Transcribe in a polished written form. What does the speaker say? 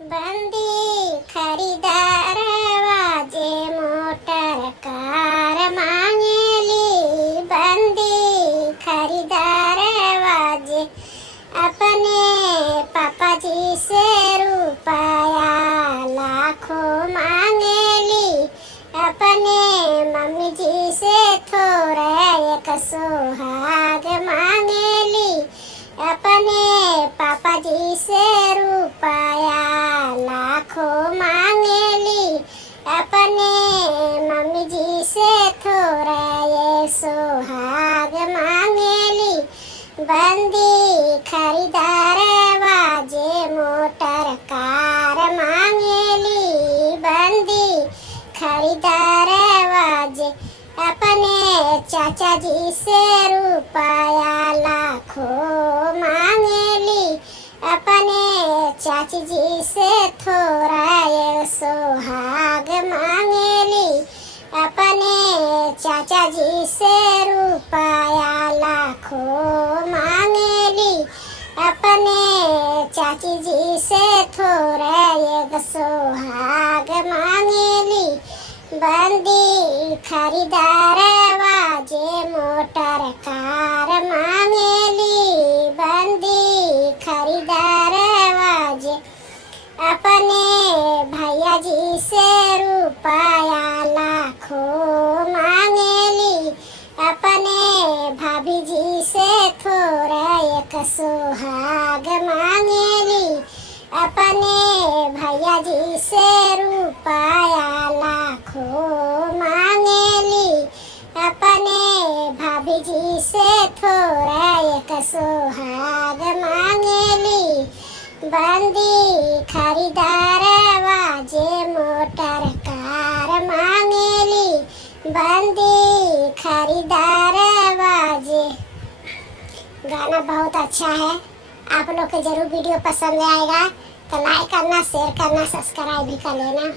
बंदी खरीदार वाजे मोटर कार मांगेली। बंदी खरीदार वाजे अपने पापा जी से रुपया लाखों मांगेली। अपने मम्मी जी से थोड़ा एक सुहाग मांगेली। अपने पापा जी से रुपया लाखों मांगेली। अपने मम्मी जी से थोड़ा ये सुहाग मांगेली। बंदी खरीदार वाजे मोटर कार मांगेली। बंदी खरीदार वाजे अपने चाचा जी से रुपया लाखों मांगेली। अपने चाची जी से थोड़ा ये सुहाग मांगेली। अपने चाचा जी से रुपया लाखों मांगेली। अपने चाची जी से थोड़ा ये सुहाग मांगेली। बंदी खरीदार वाजे मोटर कार मांगेली। बंदी खरीदार वाजे अपने भैया जी से रुपया लाखों मांगेली। अपने भाभी जी से थोड़ा एक सुहाग मांगेली। अपने भैया जी से रुपया लाखों मांगेली। अपने भाभी जी से थोड़ा एक सुहाग मांगेली। बंदी खरीदार वाजे मोटर कार मांगेली। बंदी खरीदार वाजे। गाना बहुत अच्छा है, आप लोग को जरूर वीडियो पसंद आएगा तो लाइक करना, शेयर करना, सब्सक्राइब भी कर लेना।